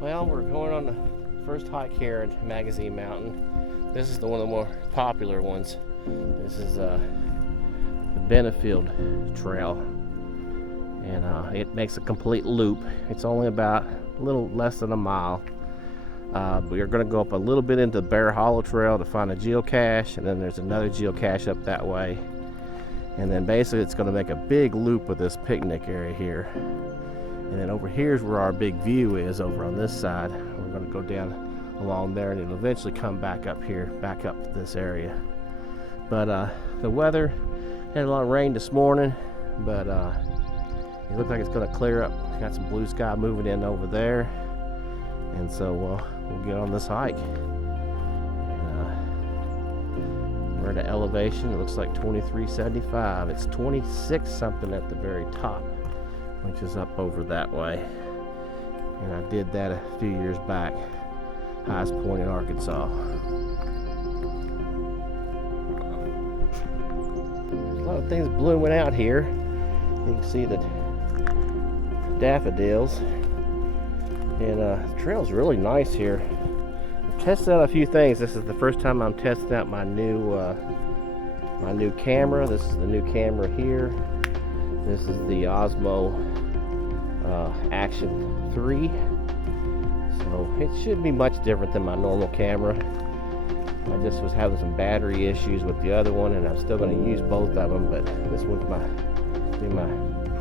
Well, we're going on the first hike here at Magazine Mountain. This is one of the more popular ones. This is the Benefield Trail, and it makes a complete loop. It's only about a little less than a mile. We are going to go up a little bit into the Bear Hollow Trail to find a geocache, and then there's another geocache up that way. And then basically it's going to make a big loop with this picnic area here. And then over here is where our big view is, over on this side. We're going to go down along there, and it'll eventually come back up here, back up to this area. But the weather had a lot of rain this morning, but it looks like it's going to clear up. Got some blue sky moving in over there, and so we'll get on this hike. And, we're at an elevation. It looks like 2375. It's 26 something at the very top, which is up over that way. And I did that a few years back. Highest point in Arkansas. There's a lot of things blooming out here. You can see the daffodils. And the trail's really nice here. I've tested out a few things. This is the first time I'm testing out my new camera. This is the new camera here. This is the Osmo Action 3. So it shouldn't be much different than my normal camera. I just was having some but issues with the other one, and I'm still going to use both of them, but this one's be my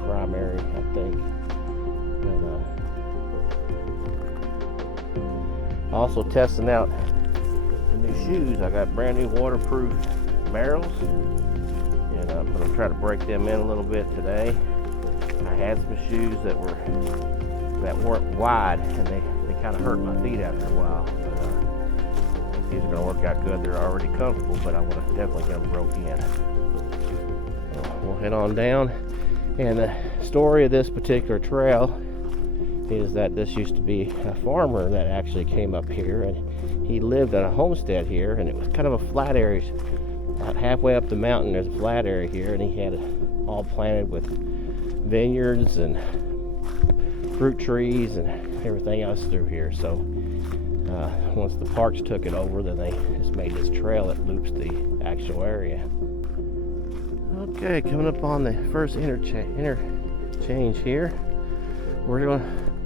primary, I think. And, also testing out the new shoes. I got brand new waterproof barrels, and I'm going to try to break them in a little bit today. I had some shoes that weren't wide, and they kind of hurt my feet after a while. But I think these are going to work out good. They're already comfortable, but I want to definitely get them broke in. So we'll head on down. And the story of this particular trail is that this used to be a farmer that actually came up here, and he lived on a homestead here, and it was kind of a flat area. About halfway up the mountain, there's a flat area here, and he had it all planted with vineyards and fruit trees and everything else through here. So once the parks took it over, then they just made this trail that loops the actual area. Okay, coming up on the first interchange here. We're going to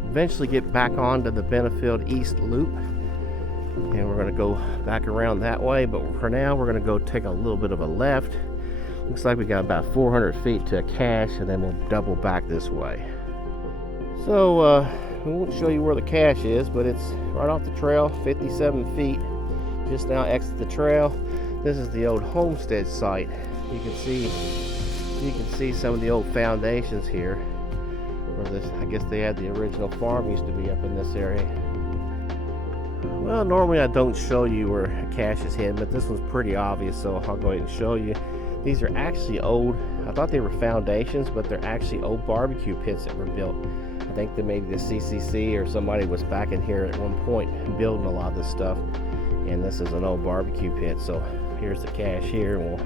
eventually get back onto the Benefield East Loop, and we're going to go back around that way, but for now we're going to go take a little bit of a left. Looks like we got about 400 feet to a cache, and then we'll double back this way. So we won't show you where the cache is, but it's right off the trail, 57 feet. Just now exit the trail. This is the old homestead site. You can see some of the old foundations here. Where this, I guess they had the original farm used to be up in this area. Well, normally I don't show you where a cache is hidden, but this one's pretty obvious, so I'll go ahead and show you. These are actually old, I thought they were foundations, but they're actually old barbecue pits that were built. I think that maybe the CCC or somebody was back in here at one point building a lot of this stuff, and this is an old barbecue pit. So here's the cache here, and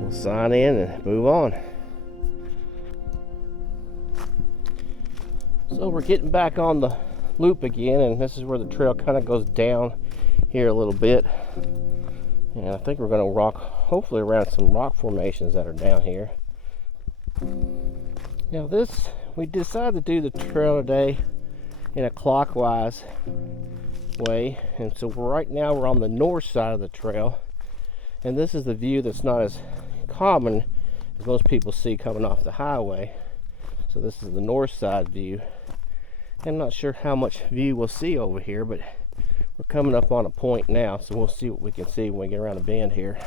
we'll sign in and move on. So we're getting back on the loop again, and this is where the trail kind of goes down here a little bit. And I think we're going to rock, hopefully, around some rock formations that are down here. Now we decided to do the trail today in a clockwise way. And so right now we're on the north side of the trail. And this is the view that's not as common as most people see coming off the highway. So this is the north side view. I'm not sure how much view we'll see over here, but we're coming up on a point now, so we'll see what we can see when we get around the bend here.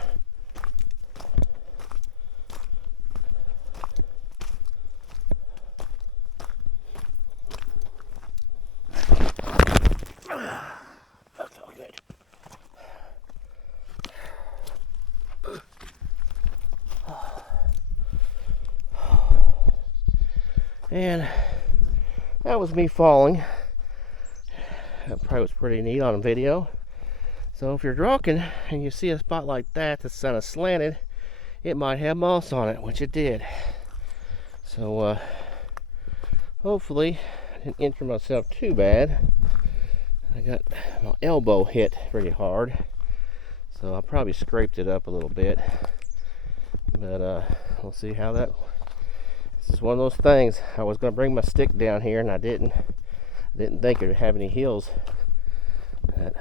That's all good. And that was me falling. That probably was pretty neat on video. So if you're walking and you see a spot like that that's kind of slanted, it might have moss on it, which it did. So hopefully I didn't injure myself too bad. I got my elbow hit pretty hard, so I probably scraped it up a little bit. But we'll see how that. This is one of those things. I was going to bring my stick down here, and I didn't think it would have any heels.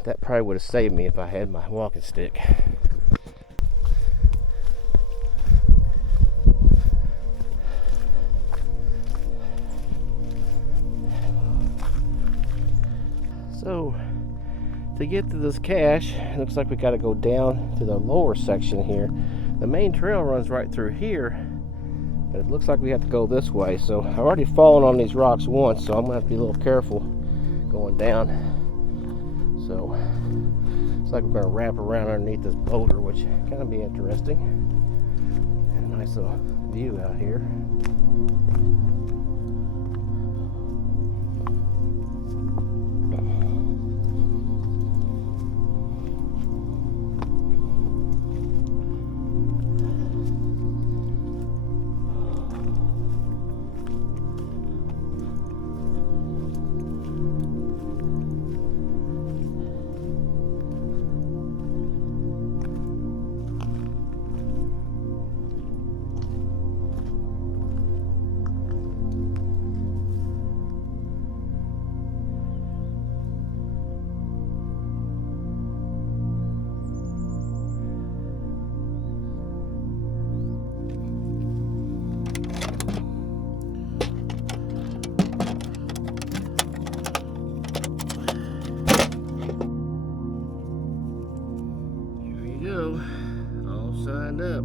That probably would have saved me if I had my walking stick. So, to get to this cache, it looks like we got to go down to the lower section here. The main trail runs right through here, but it looks like we have to go this way. So I've already fallen on these rocks once, so I'm gonna have to be a little careful going down. So it's like we're gonna wrap around underneath this boulder, which kind of be interesting. And a nice little view out here. All signed up.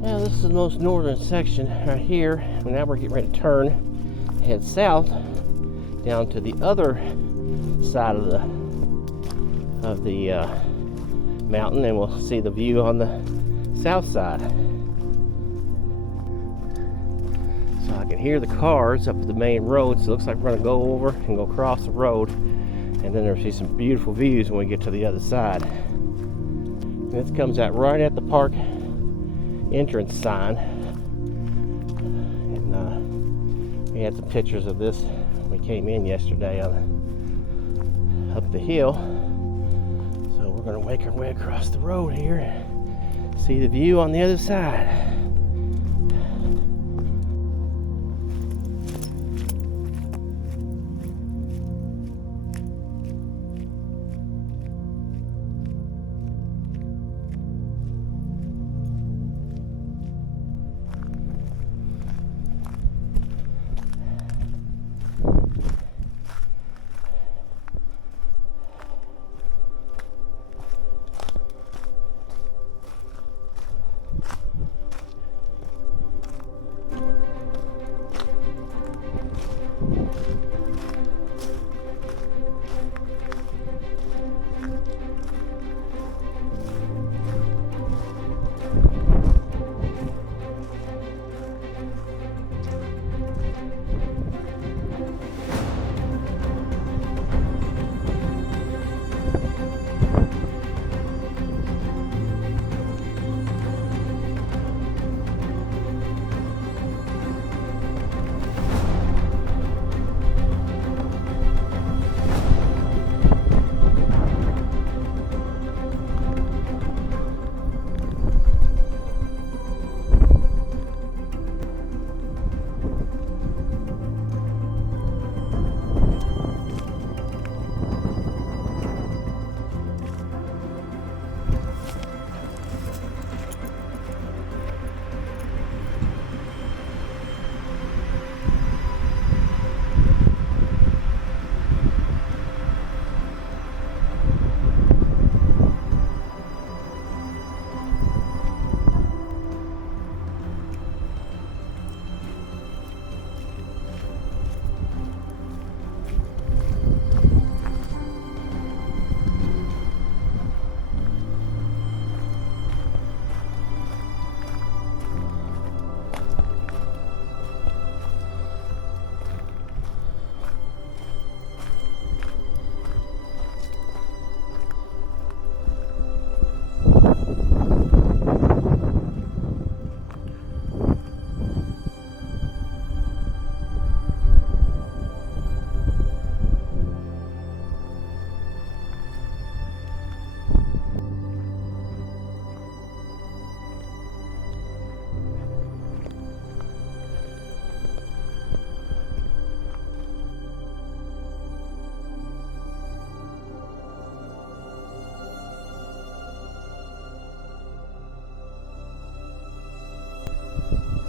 Now this is the most northern section right here. Now we're getting ready to turn, head south down to the other side of the mountain, and we'll see the view on the south side. So I can hear the cars up the main road, so it looks like we're going to go over and go across the road, and then there'll be some beautiful views when we get to the other side. And this comes out right at the park entrance sign, and we had some pictures of this when we came in yesterday up the hill. So we're going to make our way across the road here and see the view on the other side.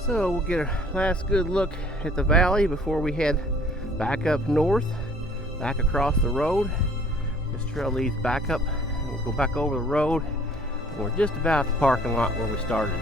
So we'll get a last good look at the valley before we head back up north, back across the road. This trail leads back up, and we'll go back over the road. We're just about the parking lot where we started.